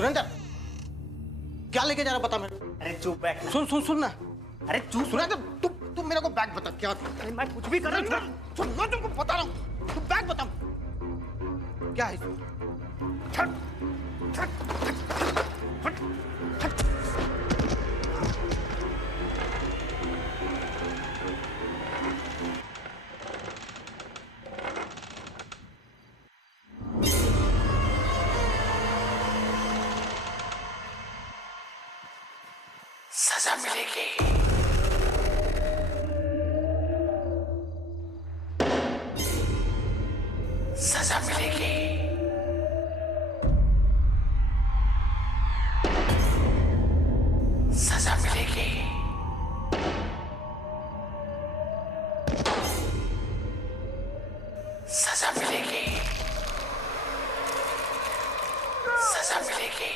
सुरेंद्र, क्या लेके जा रहा बता मेरे। अरे चुप बैठ। सुन ना। अरे चुप। सुरेंद्र, तू मेरे को बैग बता क्या। अरे मैं कुछ भी कर रहा हूँ। सुन, मैं तुमको बता रहा हूँ, तू बैग बता क्या है इसमें। सजा मिलेगी। सजा मिलेगी। सजा मिलेगी। सजा मिलेगी। सजा मिलेगी।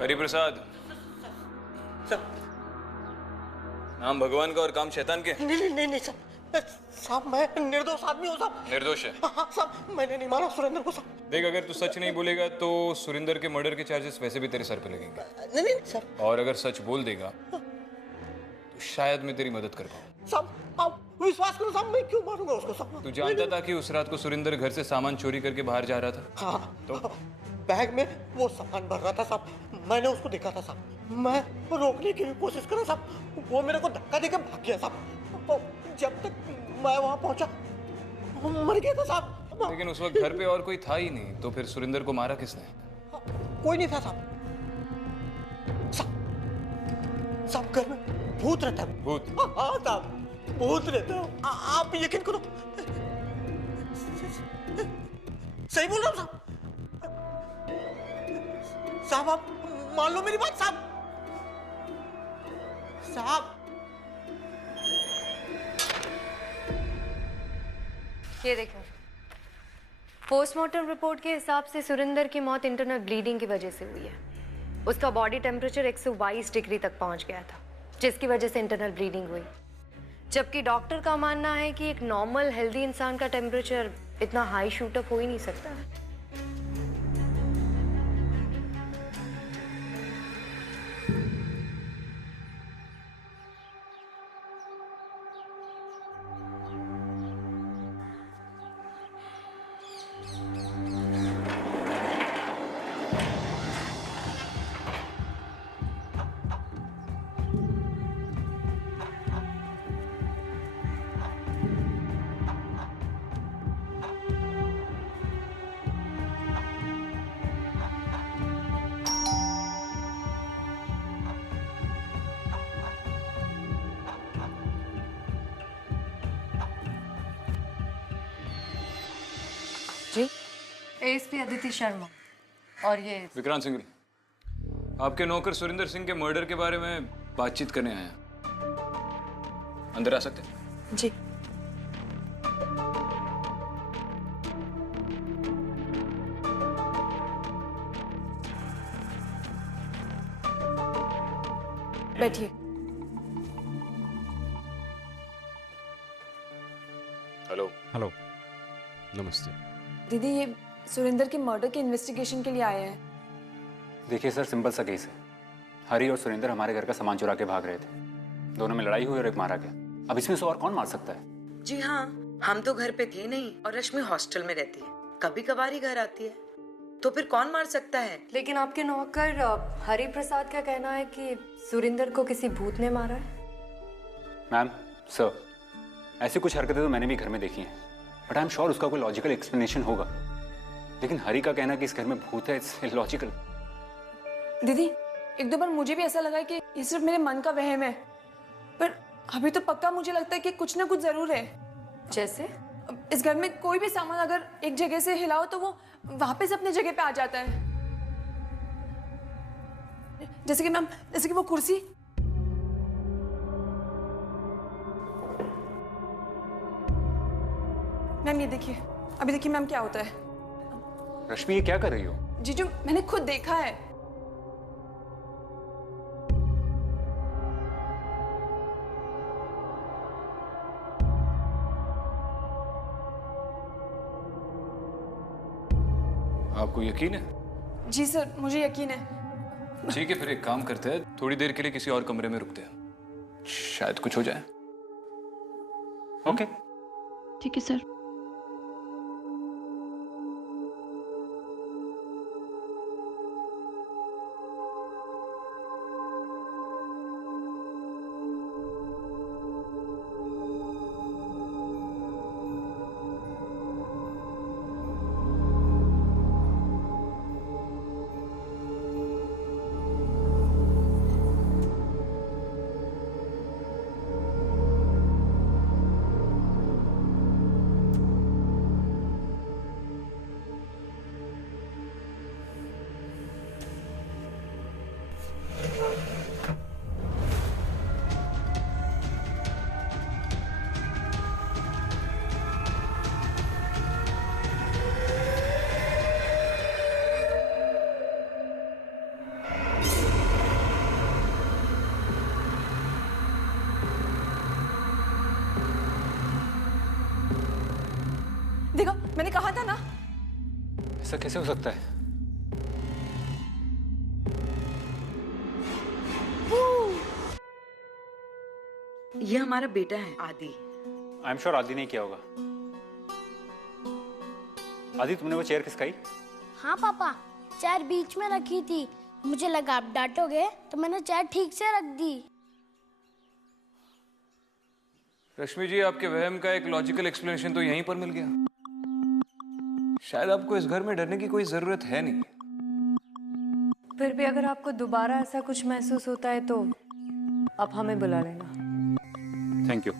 हरिप्रसाद, नाम भगवान का और काम शैतान के। नहीं साहब, मैं निर्दोष आदमी हूँ साहब। निर्दोष है? हाँ साहब, मैंने नहीं मारा सुरेंद्र को साहब। देख, अगर तू सच नहीं बोलेगा तो सुरेंद्र के मर्डर के चार्जेस वैसे भी तेरे सर पे लगेंगे। नहीं सर। और अगर सच बोल देगा तो शायद मैं तेरी मदद कर पाऊँ। साहब आप विश्वास करो साहब, मैं क्यों मारूंगा उसको साहब। तू जानता था कि उस रात को सुरेंद्र घर से सामान चोरी करके बाहर जा रहा था? हाँ तो बैग में वो सामान भर रहा था साहब, मैंने उसको देखा था साहब। मैं रोकने की भी कोशिश करा साहब, वो मेरे को धक्का देके भाग गया साहब। तो जब तक मैं वहां पहुंचा मर गया था साहब। लेकिन उस वक्त घर पे और कोई था ही नहीं, तो फिर सुरेंद्र को मारा किसने? कोई नहीं था साहब। साहब घर में भूत रहता है। भूत? हाँ साहब, भूत रहता है। आप यकीन करो, सही बोल रहा हूँ साहब। साहब आप मान लो मेरी बात साहब। साहब ये देखो, पोस्टमार्टम रिपोर्ट के हिसाब से सुरेंद्र की मौत इंटरनल ब्लीडिंग की वजह से हुई है। उसका बॉडी टेम्परेचर 122 डिग्री तक पहुंच गया था, जिसकी वजह से इंटरनल ब्लीडिंग हुई। जबकि डॉक्टर का मानना है कि एक नॉर्मल हेल्दी इंसान का टेम्परेचर इतना हाई शूट अप हो ही नहीं सकता। जी, एएसपी अदिति शर्मा। और ये विक्रांत सिंह, आपके नौकर सुरेंद्र सिंह के मर्डर के बारे में बातचीत करने आया। अंदर आ सकते हैं? जी। बैठिए। हेलो। हेलो, नमस्ते। दीदी, ये सुरेंद्र के मर्डर के इन्वेस्टिगेशन के लिए आए हैं। देखिए सर, सिंपल सा केस है। हरी और सुरेंद्र हमारे घर का सामान चुरा के भाग रहे थे। दोनों में लड़ाई हुई और एक मारा गया। अब इसमें से और कौन मार सकता है? जी हाँ, हम तो घर पे थे नहीं और रश्मि हॉस्टल में रहती है, कभी कभार ही घर आती है, तो फिर कौन मार सकता है? लेकिन आपके नौकर हरि प्रसाद का कहना है कि सुरेंद्र को किसी भूत ने मारा है। मैम, सर, ऐसी कुछ हरकतें तो मैंने भी घर में देखी हैं, बट आई एम श्योर उसका कोई लॉजिकल एक्सप्लेनेशन होगा। लेकिन हरी का कहना कि इस घर में भूत है, इट्स इलॉजिकल। दीदी, एक दो बार मुझे भी ऐसा लगा कि ये सिर्फ मेरे मन का वहम है, पर अभी तो पक्का मुझे लगता है कि कुछ ना कुछ जरूर है। जैसे? इस घर में कोई भी सामान अगर एक जगह से हिलाओ तो वो वापस अपने जगह पे आ जाता है। जैसे कि मैम, जैसे कि वो कुर्सी। मैम ये देखिए, अभी देखिए मैम क्या होता है। रश्मि, ये क्या कर रही हो? जीजू मैंने खुद देखा है। आपको यकीन है? जी सर, मुझे यकीन है। ठीक है, फिर एक काम करते हैं, थोड़ी देर के लिए किसी और कमरे में रुकते हैं, शायद कुछ हो जाए। ओके। ठीक है सर। देखो, मैंने कहा था ना। ऐसा कैसे हो सकता है? ये हमारा बेटा है आदि। आई एम श्योर आदि ने किया होगा। आदि, तुमने वो चेयर खिसकाई? हाँ पापा, चेयर बीच में रखी थी, मुझे लगा आप डांटोगे तो मैंने चेयर ठीक से रख दी। रश्मि जी, आपके वहम का एक लॉजिकल एक्सप्लेनेशन तो यहीं पर मिल गया। शायद आपको इस घर में डरने की कोई जरूरत है नहीं। फिर भी अगर आपको दोबारा ऐसा कुछ महसूस होता है तो आप हमें बुला लेना। Thank you.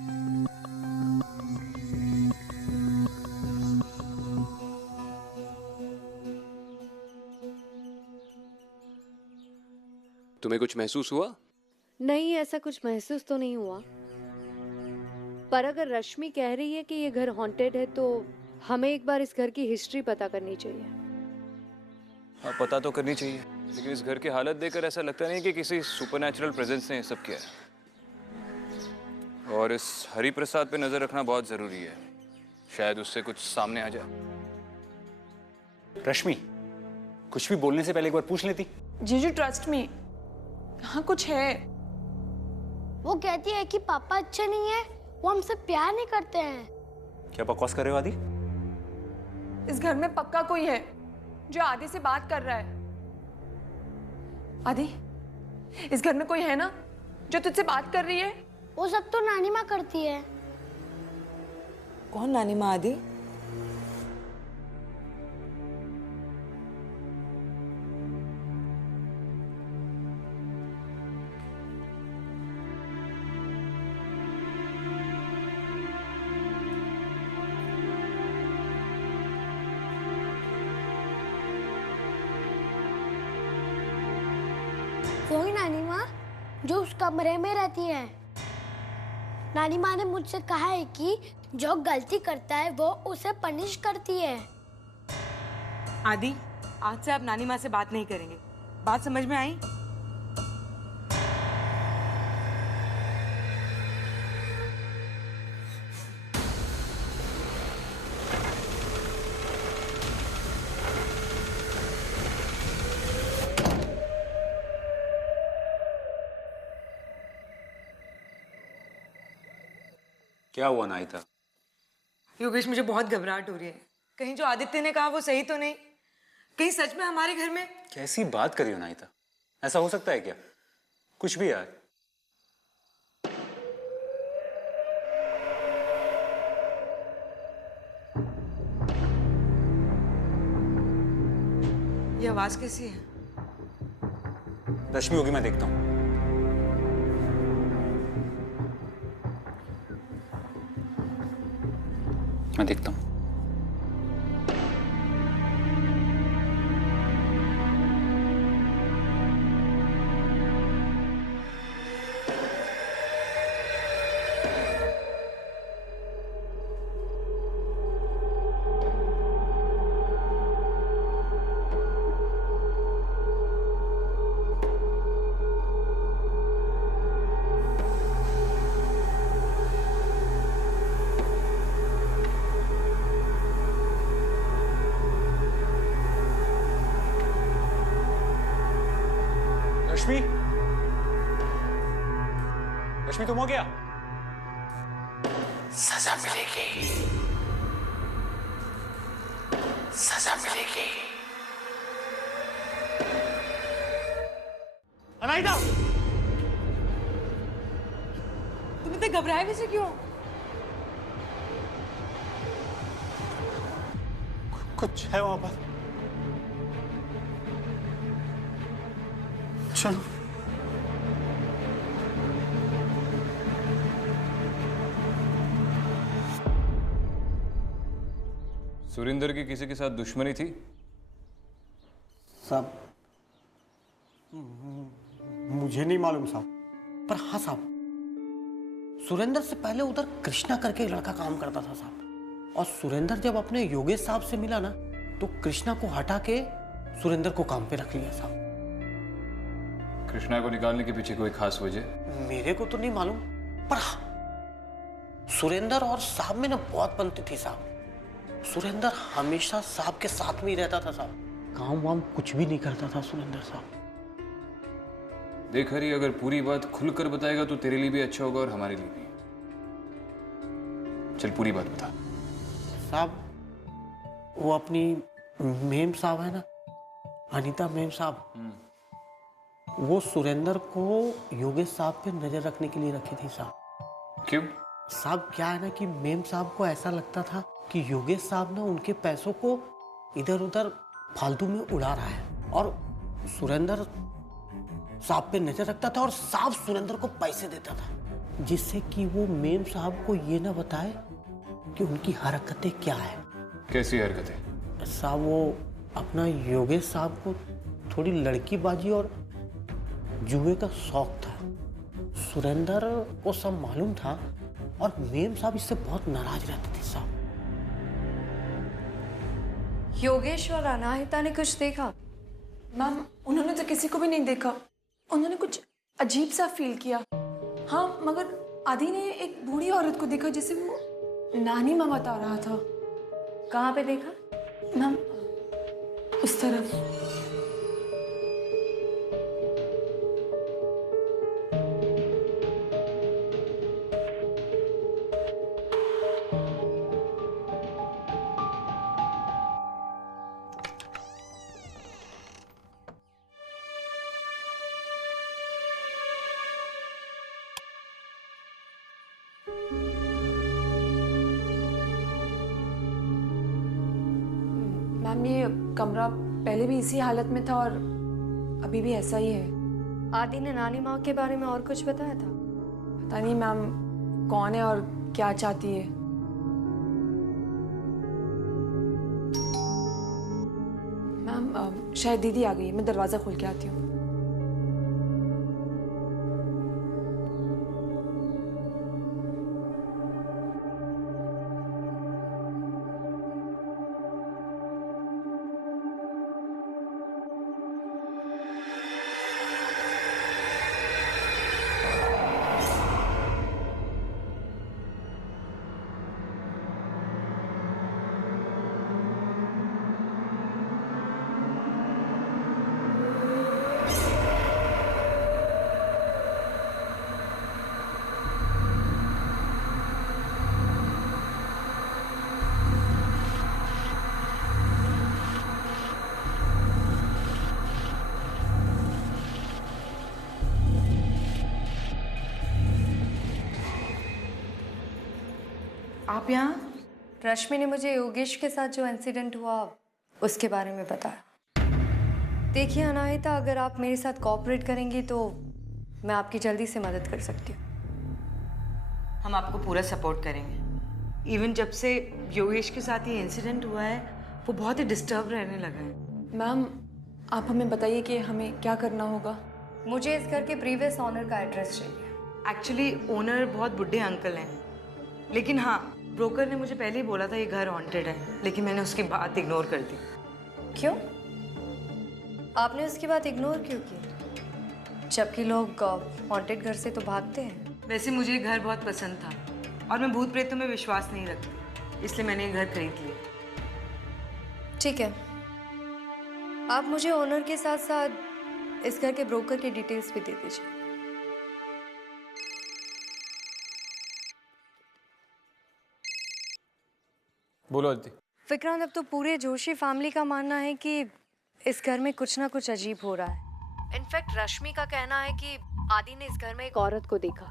तुम्हें कुछ महसूस हुआ? नहीं, ऐसा कुछ महसूस तो नहीं हुआ, पर अगर रश्मि कह रही है कि ये घर हॉन्टेड है तो हमें एक बार इस घर की हिस्ट्री पता करनी चाहिए। हाँ, पता तो करनी चाहिए, लेकिन इस घर की हालत देखकर ऐसा लगता नहीं कि किसी सुपरनैचुरल प्रेजेंस ने ये सब किया है। और इस हरि प्रसाद पे नजर रखना बहुत जरूरी है, शायद उससे कुछ सामने आ जाए। रश्मि, कुछ भी बोलने से पहले एक बार पूछ लेती। जीजू ट्रस्ट मी, यहाँ कुछ है। वो कहती है कि पापा अच्छे नहीं है, वो हमसे प्यार नहीं करते हैं। क्या बकवास कर रहे हो आदि? इस घर में पक्का कोई है जो आदि से बात कर रहा है। आदि, इस घर में कोई है ना जो तुझसे बात कर रही है? वो सब तो नानी माँ करती है। कौन नानी माँ आदि? वही नानी माँ जो उस कमरे में रहती है। नानी माँ ने मुझसे कहा है कि जो गलती करता है वो उसे पनिश करती है। आदि, आज से आप नानी माँ से बात नहीं करेंगे। बात समझ में आई? क्या हुआ नायिता? योगेश, मुझे बहुत घबराहट हो रही है। कहीं जो आदित्य ने कहा वो सही तो नहीं? कहीं सच में हमारे घर में? कैसी बात कर रही हो नायिता? ऐसा हो सकता है क्या? कुछ भी यार। ये आवाज कैसी है? रश्मि होगी, मैं देखता हूँ। मैं देखता हूँ। रश्मि, रश्मि तुम हो गया? सजा मिलेगी, सजा मिलेगी। अनाहिता, तुम इतने घबराए वैसे क्यों? कुछ है वहां पर। चलो। सुरिंदर की किसी के साथ दुश्मनी थी? साहब, मुझे नहीं मालूम साहब, पर हाँ साहब, सुरेंद्र से पहले उधर कृष्णा करके एक लड़का काम करता था साहब, और सुरेंद्र जब अपने योगेश साहब से मिला ना, तो कृष्णा को हटा के सुरेंद्र को काम पे रख लिया साहब। कृष्णा को निकालने के पीछे कोई खास वजह? मेरे को तो नहीं मालूम, पर हाँ, सुरेंद्र और साहब में ना बहुत बनती थी साहब। सुरेंद्र हमेशा साहब के साथ में ही रहता था साहब, काम वाम कुछ भी नहीं करता था सुरेंद्र साहब। देख हरी, अगर पूरी बात खुलकर बताएगा तो तेरे लिए भी अच्छा होगा और हमारे लिए भी। चल पूरी बात बता। साहब, वो अपनी मेम साहब है ना, अनीता मेम साहब, वो सुरेंद्र को योगेश साहब पे नजर रखने के लिए रखी थी साहब। क्यों? साहब क्या है ना कि मेम साहब को ऐसा लगता था कि योगेश साहब ना उनके पैसों को इधर उधर फालतू में उड़ा रहा है, और सुरेंद्र साहब पे नजर रखता था और साहब सुरेंद्र को पैसे देता था, जिससे कि वो मेम साहब को ये ना बताए कि उनकी हरकतें क्या है। कैसी हरकतें? साहब, वो अपना योगेश साहब को थोड़ी लड़कीबाजी और जुए का शौक था। सुरेंद्र को सब मालूम था और मेम साहब इससे बहुत नाराज रहते थे साहब। योगेश और अनाहिता ने कुछ देखा? मैम, उन्होंने तो किसी को भी नहीं देखा। उन्होंने कुछ अजीब सा फील किया। हाँ, मगर आदि ने एक बूढ़ी औरत को देखा जिसे वो नानी माँ बता रहा था। कहाँ पे देखा? मैम, उस तरफ। मैम, ये कमरा पहले भी इसी हालत में था और अभी भी ऐसा ही है। आदि ने नानी माँ के बारे में और कुछ बताया था? पता नहीं मैम, कौन है और क्या चाहती है। मैम, शायद दीदी आ गई है, मैं दरवाजा खोल के आती हूँ। आप यहाँ? रश्मि ने मुझे योगेश के साथ जो इंसिडेंट हुआ उसके बारे में बताया। देखिए अनाहिता, अगर आप मेरे साथ कोऑपरेट करेंगी तो मैं आपकी जल्दी से मदद कर सकती हूँ। हम आपको पूरा सपोर्ट करेंगे। इवन जब से योगेश के साथ ये इंसिडेंट हुआ है, वो बहुत ही डिस्टर्ब रहने लगा है। मैम, आप हमें बताइए कि हमें क्या करना होगा। मुझे इस घर के प्रीवियस ऑनर का एड्रेस चाहिए। एक्चुअली ओनर बहुत बुढ़े अंकल हैं, लेकिन हाँ, ब्रोकर ने मुझे पहले ही बोला था ये घर हॉन्टेड है, लेकिन मैंने उसकी बात इग्नोर कर दी। क्यों? आपने उसकी बात इग्नोर क्यों की? जबकि लोग हॉन्टेड घर से तो भागते हैं। वैसे मुझे ये घर बहुत पसंद था और मैं भूत प्रेतों में विश्वास नहीं रखती, इसलिए मैंने ये घर खरीद लिया। ठीक है, आप मुझे ओनर के साथ साथ इस घर के ब्रोकर की डिटेल्स भी दे दीजिए। बोलो अदिति। विक्रांत, अब तो पूरे जोशी फैमिली का मानना है कि इस घर में कुछ ना कुछ अजीब हो रहा है। इनफैक्ट रश्मि का कहना है कि आदि ने इस घर में एक औरत को देखा।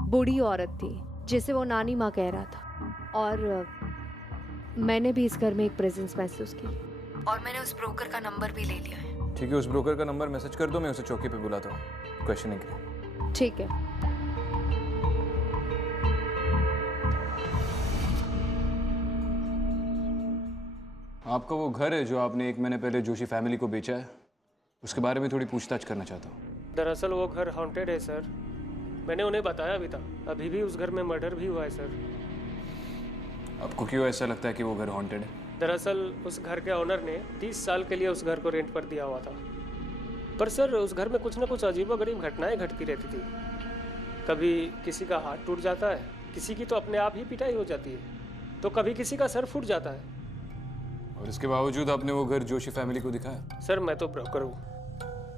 बूढ़ी औरत थी जिसे वो नानी माँ कह रहा था, और मैंने भी इस घर में एक प्रेजेंस महसूस की, और मैंने उस ब्रोकर का नंबर भी ले लिया है। ठीक है, उस ब्रोकर का नंबर मैसेज कर दो, मैं उसे चौकी पे बुलाता हूँ क्वेश्चनिंग के लिए। ठीक है। आपका वो घर है जो आपने 1 महीने पहले जोशी फैमिली को बेचा है, उसके बारे में थोड़ी पूछताछ करना चाहता हूँ। दरअसल वो घर हॉन्टेड है सर, मैंने उन्हें बताया भी था। अभी भी उस घर में मर्डर भी हुआ है सर। आपको क्यों ऐसा लगता है कि वो घर हॉन्टेड है? दरअसल उस घर के ओनर ने 30 साल के लिए उस घर को रेंट पर दिया हुआ था, पर सर उस घर में कुछ ना कुछ अजीबोगरीब घटनाएं घटती रहती थी। कभी किसी का हाथ टूट जाता है, किसी की तो अपने आप ही पिटाई हो जाती है, तो कभी किसी का सर फूट जाता है। और इसके बावजूद आपने वो घर जोशी फैमिली को दिखाया? सर मैं तो ब्रोकर हूँ,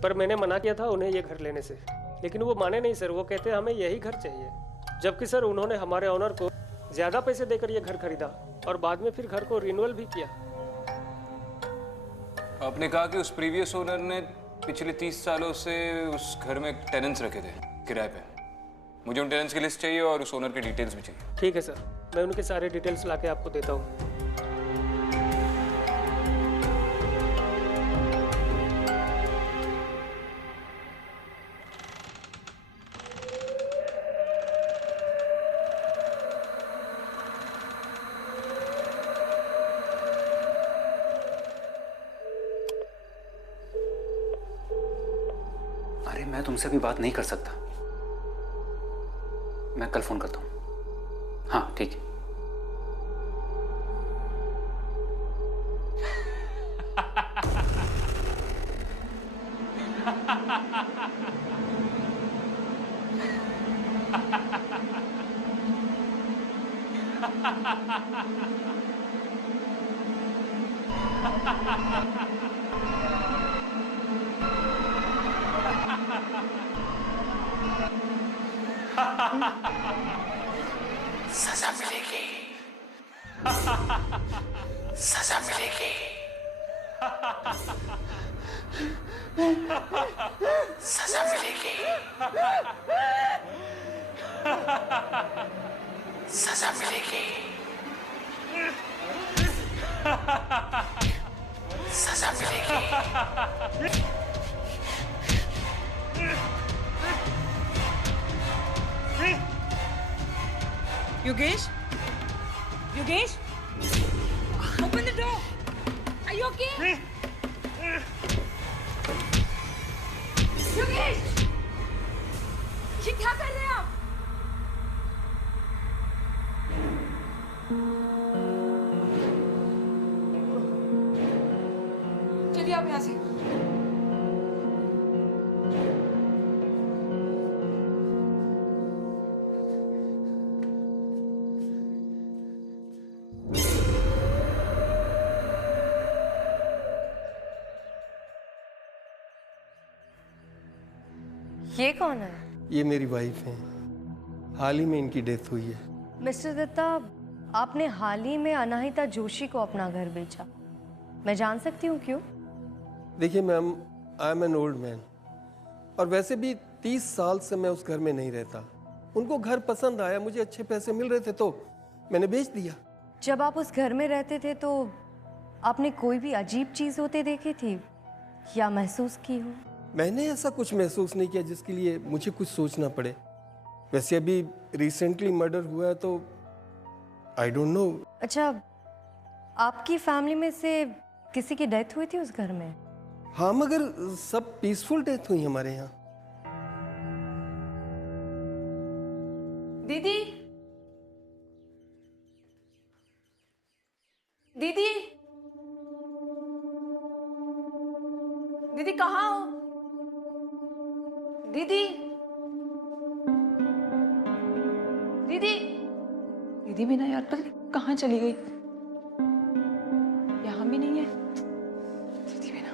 पर मैंने मना किया था उन्हें ये घर लेने से, लेकिन वो माने नहीं सर। वो कहते हमें यही घर चाहिए, जबकि सर उन्होंने हमारे ओनर को ज़्यादा पैसे देकर ये घर खरीदा और बाद में फिर घर को रिन्यूअल भी किया। आपने कहा कि उस प्रीवियस ओनर ने पिछले 30 सालों से उस घर में टेनेंट्स रखे थे किराए पे। मुझे उन टेनेंट्स की लिस्ट चाहिए और उस ओनर की डिटेल्स भी चाहिए। ठीक है सर, मैं उनके सारे डिटेल्स लाके आपको देता हूँ। अरे मैं तुमसे अभी बात नहीं कर सकता, मैं कल फोन करता हूँ। हाँ ठीक है। सजा मिलेगी, सजा मिलेगी, सजा मिलेगी, सजा मिलेगी, सजा मिलेगी। Yogesh, Yogesh, open the door. Are you okay? Yogesh, ये क्या कर रहे हैं आप? चलिए आप यहाँ से। ये कौन है? ये मेरी वाइफ है, हाल ही में इनकी डेथ हुई है। मिस्टर दत्ता, आपने हाल ही में अनाहिता जोशी को अपना घर बेचा, मैं जान सकती हूँ क्यों? देखिए ma'am, I am an old man, और वैसे भी 30 साल से मैं उस घर में नहीं रहता। उनको घर पसंद आया, मुझे अच्छे पैसे मिल रहे थे तो मैंने बेच दिया। जब आप उस घर में रहते थे तो आपने कोई भी अजीब चीज होते देखी थी या महसूस की हो? मैंने ऐसा कुछ महसूस नहीं किया जिसके लिए मुझे कुछ सोचना पड़े। वैसे अभी रिसेंटली मर्डर हुआ है तो आई डोंट नो। अच्छा, आपकी फैमिली में से किसी की डेथ हुई थी उस घर में? हाँ, मगर सब पीसफुल डेथ हुई हमारे यहाँ। दीदी, दीदी, दीदी कहाँ हो? दीदी, दीदी, दीदी भी ना यार, पता नहीं कहाँ चली गई। यहाँ भी नहीं है दीदी भी ना।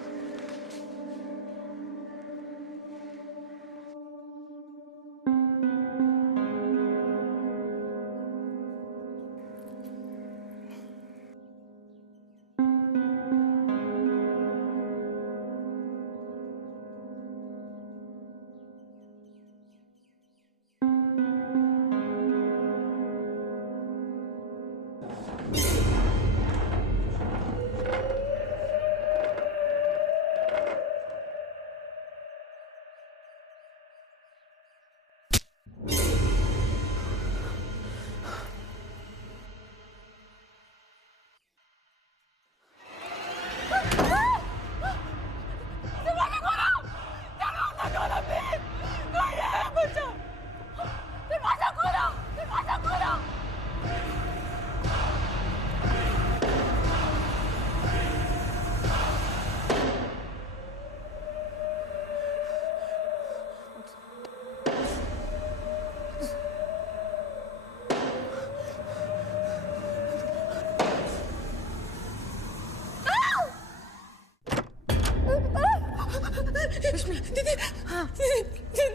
रश्मि दीदी, हाँ दीदी,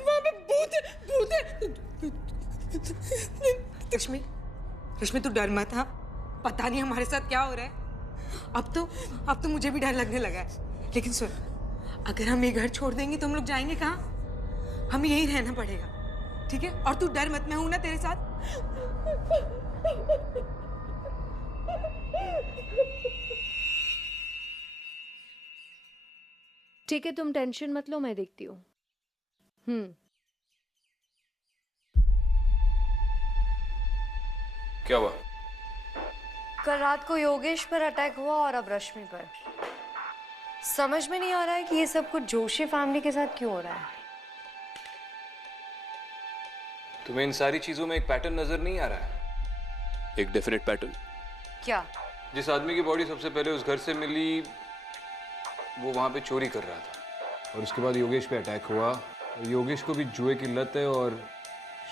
वहाँ पे भूत है। रश्मि, रश्मि तू डर मत। हाँ, पता नहीं हमारे साथ क्या हो रहा है। अब तो मुझे भी डर लगने लगा है। लेकिन सुन, अगर हम ये घर छोड़ देंगे तो हम लोग जाएंगे कहाँ? हमें यहीं रहना पड़ेगा, ठीक है? और तू डर मत, मैं हूं ना तेरे साथ। ठीक है, तुम टेंशन मत लो, मैं देखती हूँ। क्या हुआ? कल रात को योगेश पर अटैक हुआ और अब रश्मि पर। समझ में नहीं आ रहा है कि ये सब कुछ जोशी फैमिली के साथ क्यों हो रहा है। तुम्हें इन सारी चीजों में एक पैटर्न नजर नहीं आ रहा है? एक डेफिनेट पैटर्न। क्या? जिस आदमी की बॉडी सबसे पहले उस घर से मिली, वो वहां पे चोरी कर रहा था और उसके बाद योगेश पे अटैक हुआ। और योगेश को भी जुए की लत है और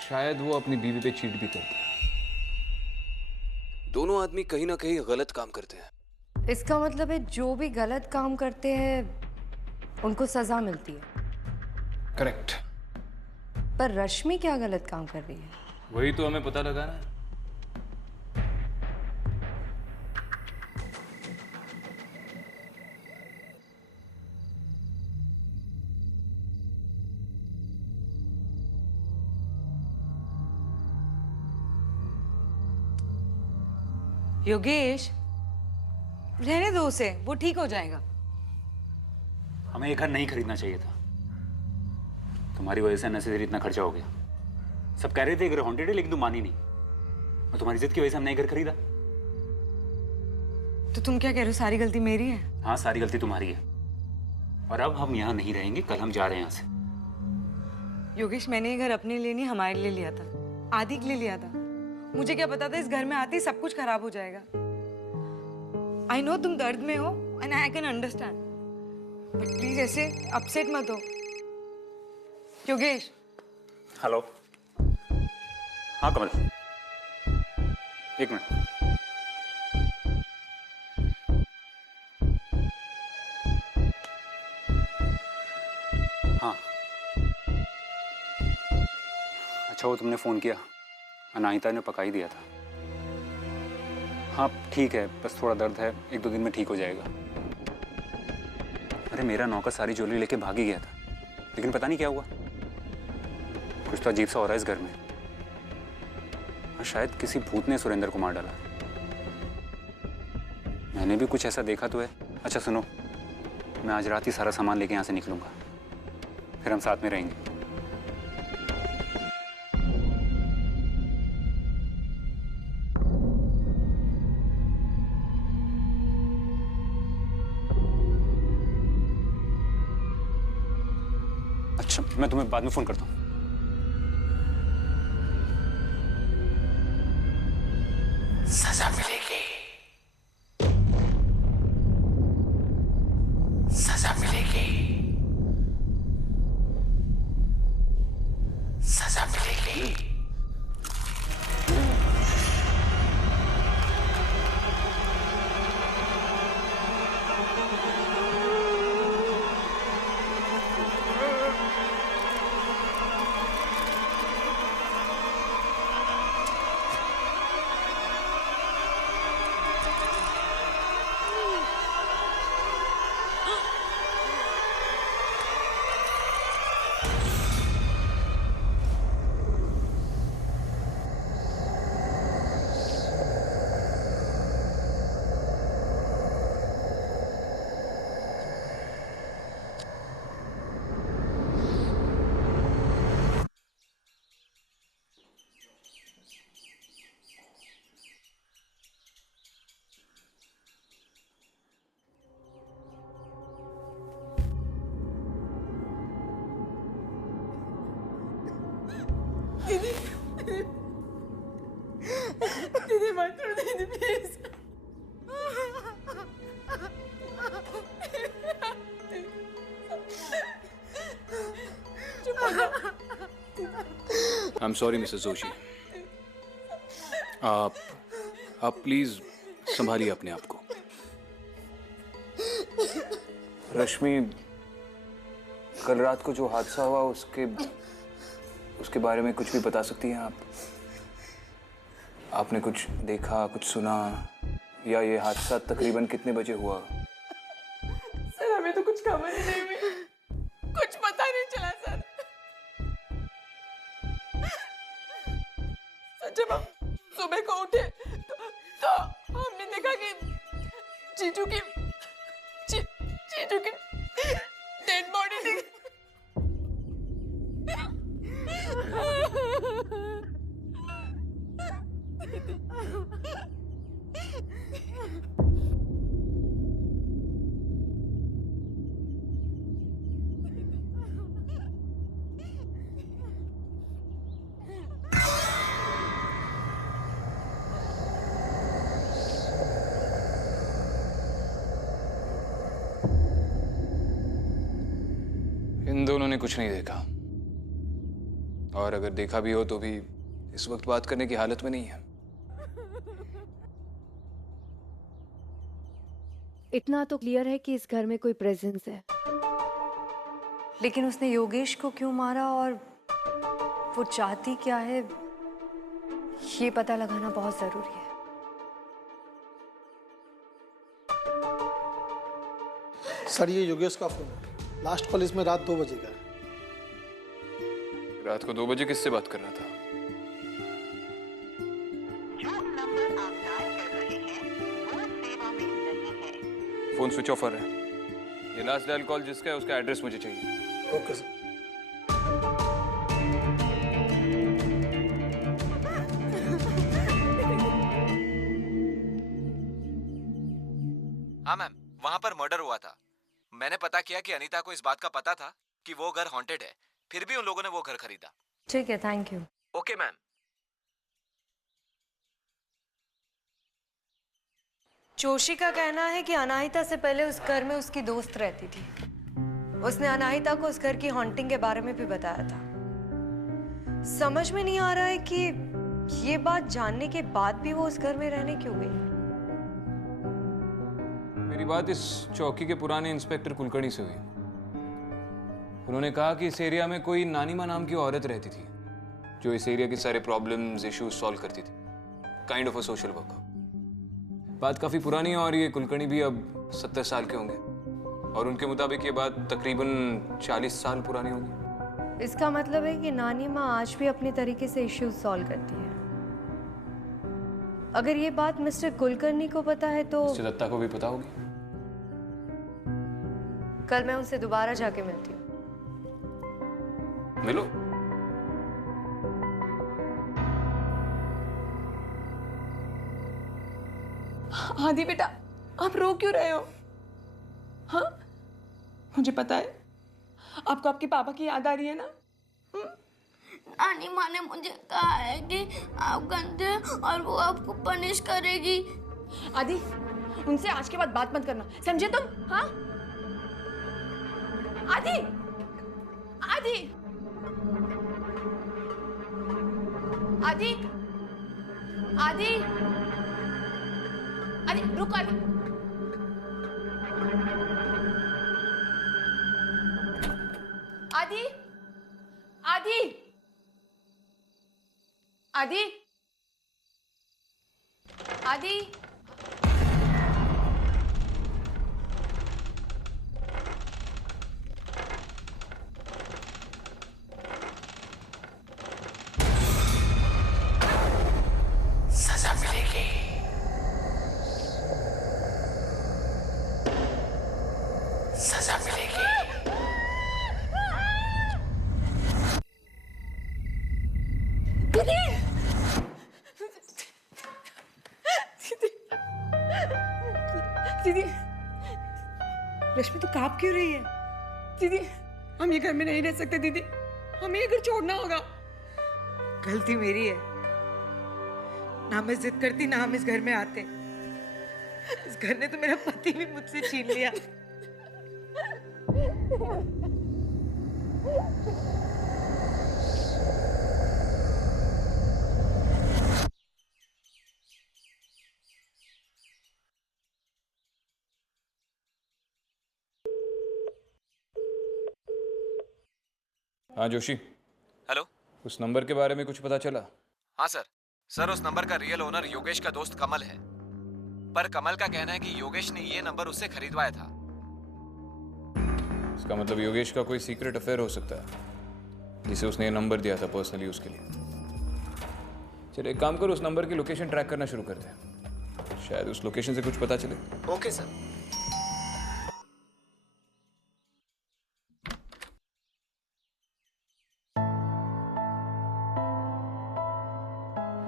शायद वो अपनी बीवी पे चीट भी करता है। दोनों आदमी कहीं ना कहीं गलत काम करते हैं। इसका मतलब है जो भी गलत काम करते हैं उनको सजा मिलती है। करेक्ट। पर रश्मि क्या गलत काम कर रही है? वही तो हमें पता लगाना है। योगेश, रहने दो उसे, वो ठीक हो जाएगा। हमें ये घर नहीं खरीदना चाहिए था। तुम्हारी वजह से अननेसेसरी इतना खर्चा हो गया। सब कह रहे थे घर हॉन्टेड है, लेकिन तुम मानी नहीं। और तुम्हारी इज्जत की वजह से हमने घर खरीदा। तो तुम क्या कह रहे हो, सारी गलती मेरी है? हाँ, सारी गलती तुम्हारी है। और अब हम यहाँ नहीं रहेंगे, कल हम जा रहे हैं यहाँ से। योगेश, मैंने ये घर अपने लिए नहीं, हमारे लिए लिया था, आदि के लिए लिया था। मुझे क्या पता था इस घर में आते ही सब कुछ खराब हो जाएगा। आई नो तुम दर्द में हो and I can understand, but please ऐसे अपसेट मत हो। योगेश। हेलो। हाँ कमल, एक मिनट। हाँ, अच्छा वो तुमने फोन किया? अनाहिता ने पका ही दिया था। हाँ ठीक है, बस थोड़ा दर्द है, 1-2 दिन में ठीक हो जाएगा। अरे मेरा नौकर सारी ज्वेलरी लेके भाग ही गया था, लेकिन पता नहीं क्या हुआ। कुछ तो अजीब सा हो रहा है इस घर में। हाँ, शायद किसी भूत ने सुरेंद्र को मार डाला। मैंने भी कुछ ऐसा देखा तो है। अच्छा सुनो, मैं आज रात ही सारा सामान लेके यहाँ से निकलूंगा, फिर हम साथ में रहेंगे। अच्छा, मैं तुम्हें बाद में फोन करता हूँ। सजा मिलेगी, सजा मिलेगी, सजा मिलेगी। दीदी मत करो दीदी, please. I am sorry Mrs Joshi. आप प्लीज संभालिए अपने आप को। रश्मि, कल रात को जो हादसा हुआ उसके बारे में कुछ भी बता सकती हैं आप? आपने कुछ देखा, कुछ सुना, या ये हादसा तकरीबन कितने बजे हुआ? सर हमें तो कुछ खबर ही नहीं हुई, कुछ पता नहीं चला सर। जब हम सुबह को उठे तो हमने देखा कि जीजू की डेड बॉडी थी। इन दोनों ने कुछ नहीं देखा, और अगर देखा भी हो तो भी इस वक्त बात करने की हालत में नहीं है। इतना तो क्लियर है कि इस घर में कोई प्रेजेंस है, लेकिन उसने योगेश को क्यों मारा और वो चाहती क्या है, ये पता लगाना बहुत जरूरी है। सर ये योगेश का फोन है, लास्ट कॉल इसमें रात 2 बजे का है। रात को 2 बजे किससे बात कर रहा था? फोन स्विच ऑफ है। ये लास्ट डायल कॉल जिसका है उसका एड्रेस मुझे चाहिए। Okay sir. हाँ मैम, वहाँ पर मर्डर हुआ था। मैंने पता किया कि अनीता को इस बात का पता था कि वो घर हॉन्टेड है, फिर भी उन लोगों ने वो घर खरीदा। ठीक है, thank you. Okay ma'am. Joshi का कहना है कि अनाहिता से पहले उस घर में उसकी दोस्त रहती थी। उसने अनाहिता को उस घर की हॉन्टिंग के बारे में भी बताया था। समझ में नहीं आ रहा है कि ये बात जानने के बाद भी वो उस घर में रहने क्यों गई। मेरी बात इस चौकी के पुराने इंस्पेक्टर कुलकर्णी से हुई। उन्होंने कहा कि इस एरिया में कोई नानीमा नाम की औरत रहती थी जो इस एरिया के सारे प्रॉब्लम्स, इश्यूज सॉल्व करती थी। Kind of a social worker. बात काफी पुरानी है और ये कुलकर्णी भी अब 70 साल के होंगे, और उनके मुताबिक ये बात तकरीबन 40 साल पुरानी होगी। इसका मतलब है कि नानी माँ आज भी अपने तरीके से इश्यूज सॉल्व करती है। अगर ये बात मिस्टर कुलकर्णी को पता है तो मिस्टर दत्ता को भी पता होगी। कल मैं उनसे दोबारा जाके मिलती हूँ। मिलो। आदि बेटा, आप रो क्यों रहे हो? हाँ, मुझे पता है आपको आपके पापा की याद आ रही है ना? नानी माँ ने मुझे कहा है कि आप गंदे हैं और वो आपको पनिश करेगी। आदि, उनसे आज के बाद बात मत करना, समझे तुम? हाँ? आदि, आदि, आदि, आदि, आदि, रुक आदि। आदि, आदि, आदि, आदि, सजा मिलेगी। सजा मिलेगी। दीदी, दीदी, रश्मि तो कांप क्यों रही है? दीदी, हम ये घर में नहीं रह सकते दीदी, हमें ये घर छोड़ना होगा। गलती मेरी है, ना मैं जिद करती ना हम इस घर में आते। इस घर ने तो मेरा पति भी मुझसे छीन लिया। हाँ जोशी। हेलो। उस नंबर के बारे में कुछ पता चला? हाँ सर उस नंबर का रियल ओनर योगेश का दोस्त कमल है, पर कमल का कहना है कि योगेश ने ये नंबर उससे खरीदवाया था। इसका मतलब योगेश का कोई सीक्रेट अफेयर हो सकता है जिसे उसने ये नंबर दिया था पर्सनली उसके लिए। चलो एक काम करो, उस नंबर की लोकेशन ट्रैक करना शुरू कर दे, शायद उस लोकेशन से कुछ पता चले। Okay sir.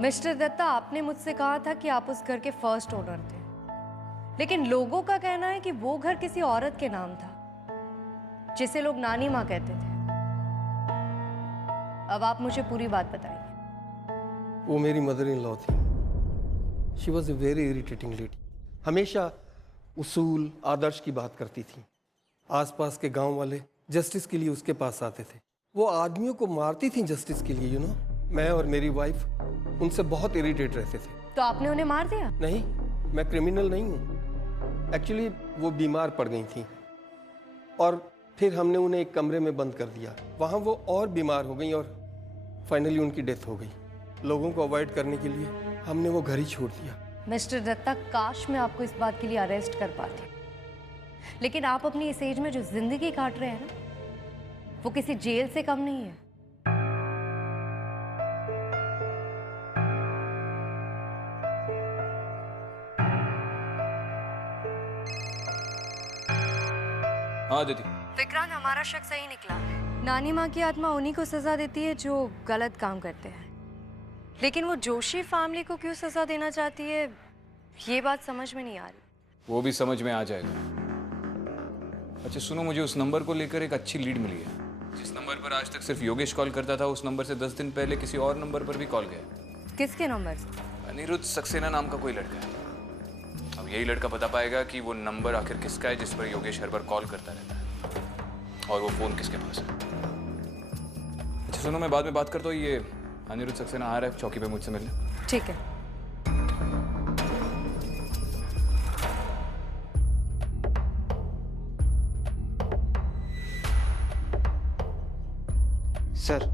मिस्टर दत्ता, आपने मुझसे कहा था कि आप उस घर के फर्स्ट ओनर थे, लेकिन लोगों का कहना है कि वो घर किसी औरत के नाम था जिसे लोग नानी माँ कहते थे। अब आप मुझे पूरी बात बताइए। वो मेरी मदर इन लॉ थी। She was a very irritating lady. हमेशा उसूल आदर्श की बात करती थी। आसपास के गांव वाले जस्टिस के लिए उसके पास आते थे। वो आदमियों को मारती थी जस्टिस के लिए, मैं और मेरी वाइफ उनसे बहुत इरिटेट रहते थे। तो आपने उन्हें मार दिया? नहीं, मैं क्रिमिनल नहीं हूँ। एक्चुअली वो बीमार पड़ गई थी और फिर हमने उन्हें एक कमरे में बंद कर दिया। वहाँ वो और बीमार हो गई और फाइनली उनकी डेथ हो गई। लोगों को अवॉइड करने के लिए हमने वो घर ही छोड़ दिया। मिस्टर दत्ता, काश मैं आपको इस बात के लिए अरेस्ट कर पाती, लेकिन आप अपनी इस एज में जो जिंदगी काट रहे हैं ना, वो किसी जेल से कम नहीं है। हाँ दीदी। विक्रांत, हमारा शक सही निकला। नानी माँ की आत्मा उन्हीं को सजा देती है जो गलत काम करते हैं, लेकिन वो जोशी फैमिली को क्यों सजा देना चाहती है, ये बात समझ में नहीं आ रही। वो भी समझ में आ जाएगा। अच्छा सुनो, मुझे उस नंबर को लेकर एक अच्छी लीड मिली है। जिस नंबर पर आज तक सिर्फ योगेश कॉल करता था, उस नंबर से 10 दिन पहले किसी और नंबर पर भी कॉल गया। किसके नंबर से? अनिरुद्ध सक्सेना नाम का कोई लड़का है। अब यही लड़का बता पाएगा कि वो नंबर आखिर किसका है जिस पर योगेश हर बार कॉल करता रहता है, और वो फोन किसके पास है। अच्छा सुनो, मैं बाद में बात करता हूँ। ये अनिरुद्ध सक्सेना आ रहा है चौकी पे मुझसे मिलने। ठीक है। सर,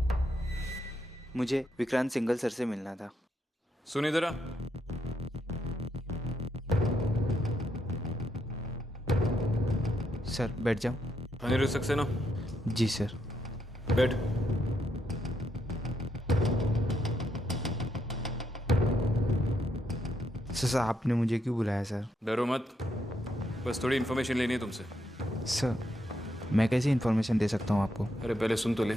मुझे विक्रांत सिंगल सर से मिलना था। सुन इधर आ। सर बैठ जाओ। अनिरुद्ध सक्सेना। जी सर। बैठ। सर आपने मुझे क्यों बुलाया सर? डरो मत, बस थोड़ी इन्फॉर्मेशन लेनी है तुमसे। सर मैं कैसी इन्फॉर्मेशन दे सकता हूँ आपको? अरे पहले सुन तो ले।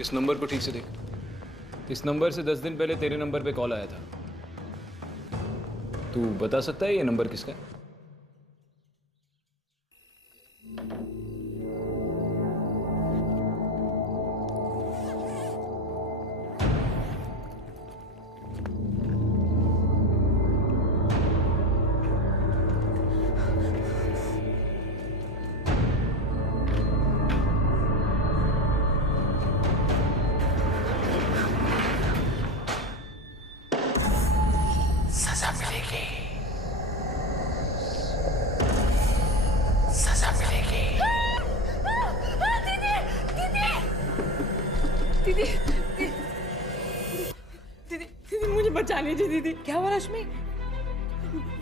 इस नंबर को ठीक से देख। इस नंबर से 10 दिन पहले तेरे नंबर पे कॉल आया था। तू बता सकता है ये नंबर किसका है? सजा मिलेगी, सजा मिलेगी। दीदी दीदी दीदी मुझे बचा लीजिए दीदी। क्या हुआ रश्मि?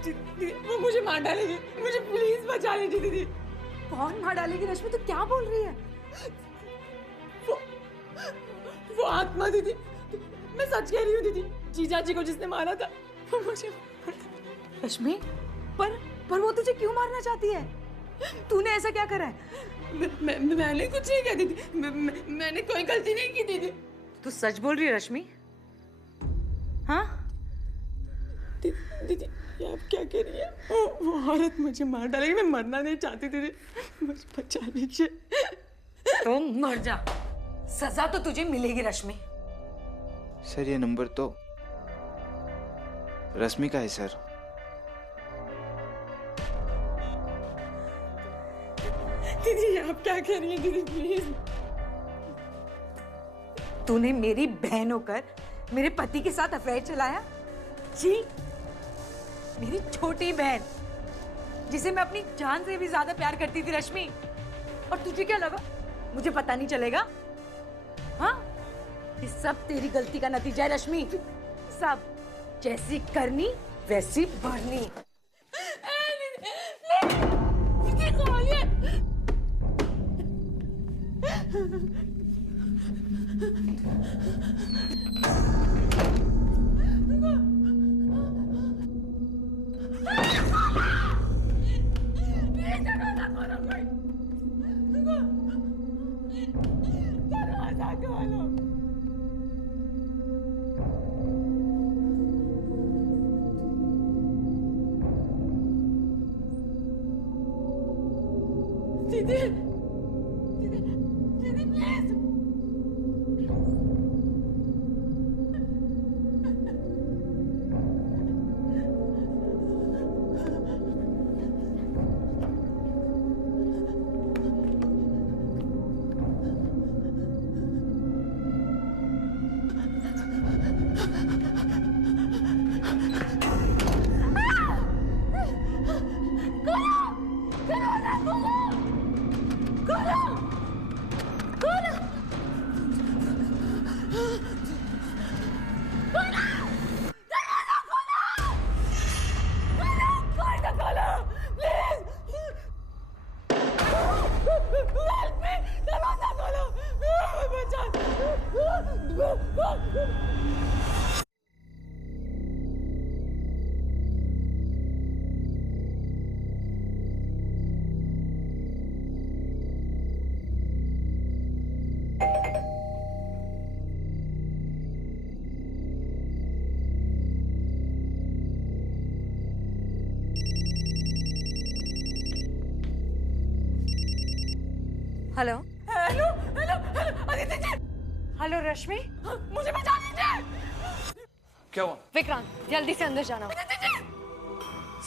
दीदी वो मुझे मार डालेगी, मुझे प्लीज बचा लीजिए दीदी। कौन मार डालेगी रश्मि? तू क्या बोल रही है? वो आत्मा दीदी, मैं सच कह रही हूँ दीदी। जीजा जी को जिसने मारा था वो मुझे। रश्मि पर वो तुझे क्यों मारना चाहती है? तूने ऐसा क्या करा है? मैंने कुछ नहीं किया दीदी। मैंने कोई गलती नहीं की दीदी। तू सच बोल रही है रश्मि? हाँ दीदी ये आप क्या कह रही है? वो औरत मुझे मार डालेगी। मैं मरना नहीं चाहती दीदी, मुझे बचा लीजिए। तो मर जा, सजा तो तुझे मिलेगी रश्मि। सर ये नंबर तो रश्मि का है सर। दीदी आप क्या कह रही हैं दीदी? प्लीज। तूने मेरी बहन होकर मेरे पति के साथ अफेयर चलाया? जी मेरी छोटी बहन, जिसे मैं अपनी जान से भी ज्यादा प्यार करती थी रश्मि। और तुझे क्या लगा मुझे पता नहीं चलेगा? हाँ, ये सब तेरी गलती का नतीजा है रश्मि। सब जैसी करनी वैसी भरनी। दीदी, दीदी please. Hello hello hello hello Aditi ji. Hello Rashmi, मुझे बचा लीजिए। क्या हुआ? विक्रांत, जल्दी से अंदर जाना।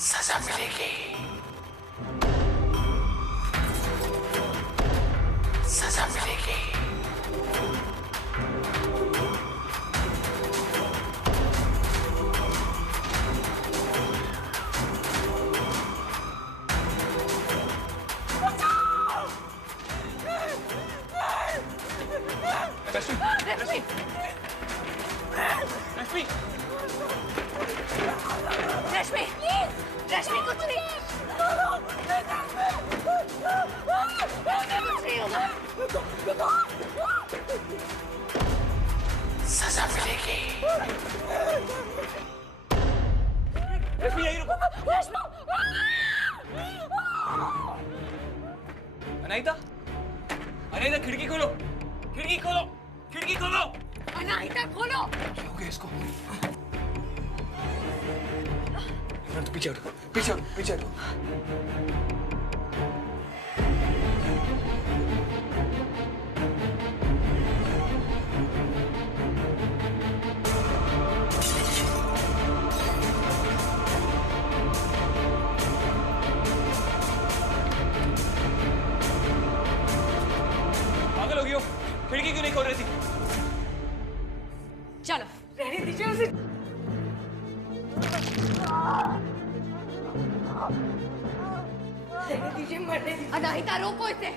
सजा मिलेगी, सजा मिलेगी। रश्मि, रश्मि, रश्मि, रश्मि कुछ नहीं। सजा मिलेगी। रश्मि यहीं रुको। अनाहिता, अनाहिता खिड़की खोलो, खिड़की खोलो, खिड़की खोलो। अनाहिता खोलो। क्या हो गया इसको? तो पीछे हटो, पीछे हटो, पीछे हटो। पागल हो गई हो? खिड़की क्यों नहीं खोल रही थी? चलो रहने दीजिए उसे। रहने दीजिए, मरने दीजिए। अनाहिता रोको इसे,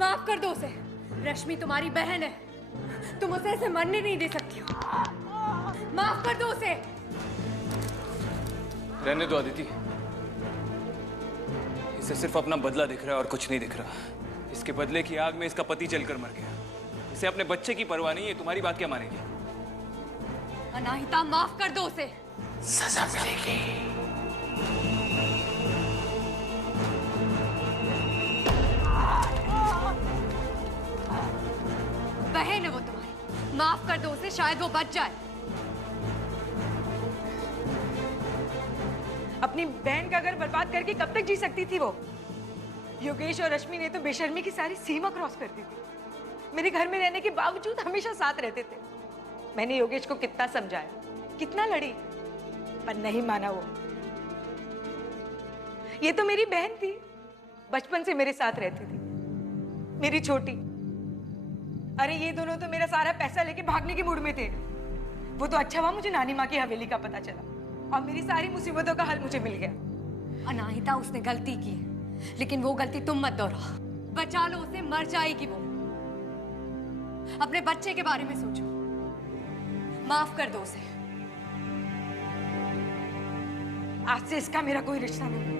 माफ कर दो उसे। रश्मि तुम्हारी बहन है, तुम उसे ऐसे मरने नहीं दे सकती हो। माफ कर दो उसे। रहने दो अदिति, इसे सिर्फ अपना बदला दिख रहा है और कुछ नहीं दिख रहा। इसके बदले की आग में इसका पति जलकर मर गया। इसे अपने बच्चे की परवाह नहीं है, तुम्हारी बात क्या मानेगी? अनाहिता माफ कर दो उसे। सजा मिलेगी। बहन है वो तुम्हारी, माफ कर दो उसे, शायद वो बच जाए। अपनी बहन का घर बर्बाद करके कब तक जी सकती थी वो? योगेश और रश्मि ने तो बेशर्मी की सारी सीमा क्रॉस कर दी थी। मेरे घर में रहने के बावजूद हमेशा साथ रहते थे। मैंने योगेश को कितना समझाया, कितना लड़ी, पर नहीं माना वो। ये तो मेरी बहन थी, बचपन से मेरे साथ रहती थी, मेरी छोटी। अरे ये दोनों तो मेरा सारा पैसा लेके भागने के मूड में थे। वो तो अच्छा हुआ मुझे नानी माँ की हवेली का पता चला। और मेरी सारी मुसीबतों का हल मुझे मिल गया। अनाहिता, उसने गलती की है, लेकिन वो गलती तुम मत दोहराओ। बचा लो उसे, मर जाएगी वो। अपने बच्चे के बारे में सोचो, माफ कर दो उसे। आज से इसका मेरा कोई रिश्ता नहीं।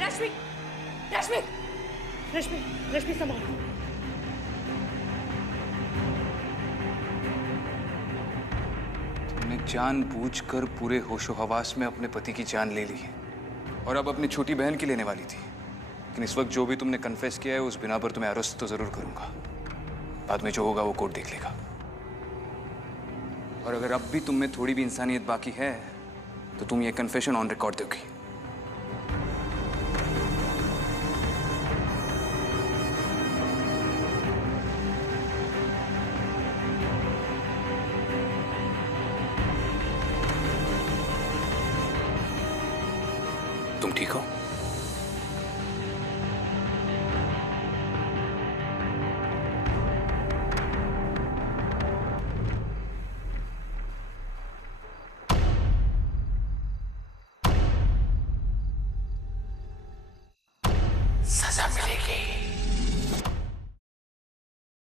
रश्मि, रश्मि, रश्मि, रश्मि संभालो। तुमने जानबूझकर पूरे होशो हवास में अपने पति की जान ले ली है और अब अपनी छोटी बहन की लेने वाली थी। लेकिन इस वक्त जो भी तुमने कन्फेस किया है उस बिना पर तुम्हें अरेस्ट तो जरूर करूंगा। बाद में जो होगा वो कोर्ट देख लेगा। और अगर अब भी तुम में थोड़ी भी इंसानियत बाकी है तो तुम ये कन्फेशन ऑन रिकॉर्ड दोगी। तुम ठीक हो?